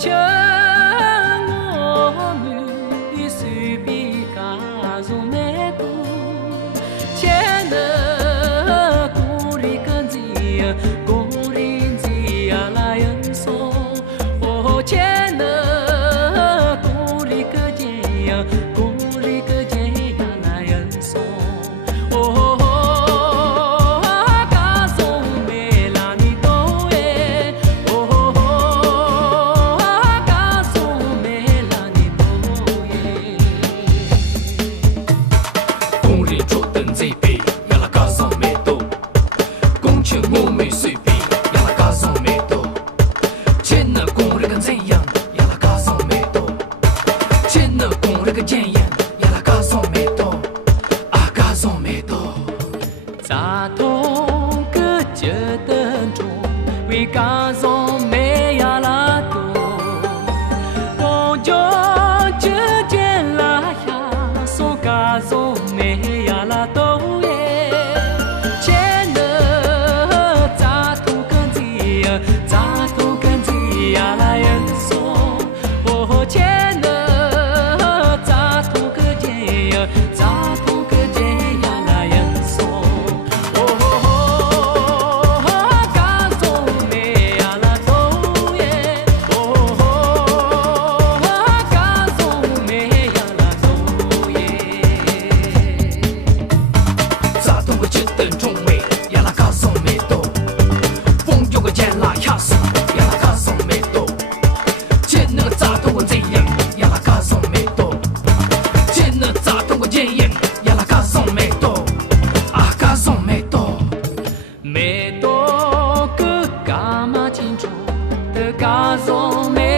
chờ ngô mười suy bi cả dùng mẹ tu che nơ cô đi cần gì cô đi gì à lại ân số ô che nơ cô đi cần gì cô đi cần gì à lại ân số ô cả dùng mẹ là đi đâu e ô cả dùng mẹ là đi đâu e公里做等这边，呀啦加上没多，公车我没随便，呀啦加上没多，钱呢公里跟这样，呀啦加上没多，钱呢公里跟这样，呀啦加上没多，啊加上没多。 Za thong cứ chờ tân trùng vì cả gió mê ya la tô tô cho chữ trên la ya so cả gió mê ya la tô ye trên nơ za thong cần gì ya la yên so ô trên nơ za thong cần gì ya la yên so咋动个只等中美，呀啦加上没多，风有个烟啦呀是，呀啦加上没多，钱那个咋动个这样，呀啦加上没多，钱那咋动个这样，呀啦加上没多，啊加上没多。 mẹ tôi cứ cả mà chín chu từ cả gió mẹ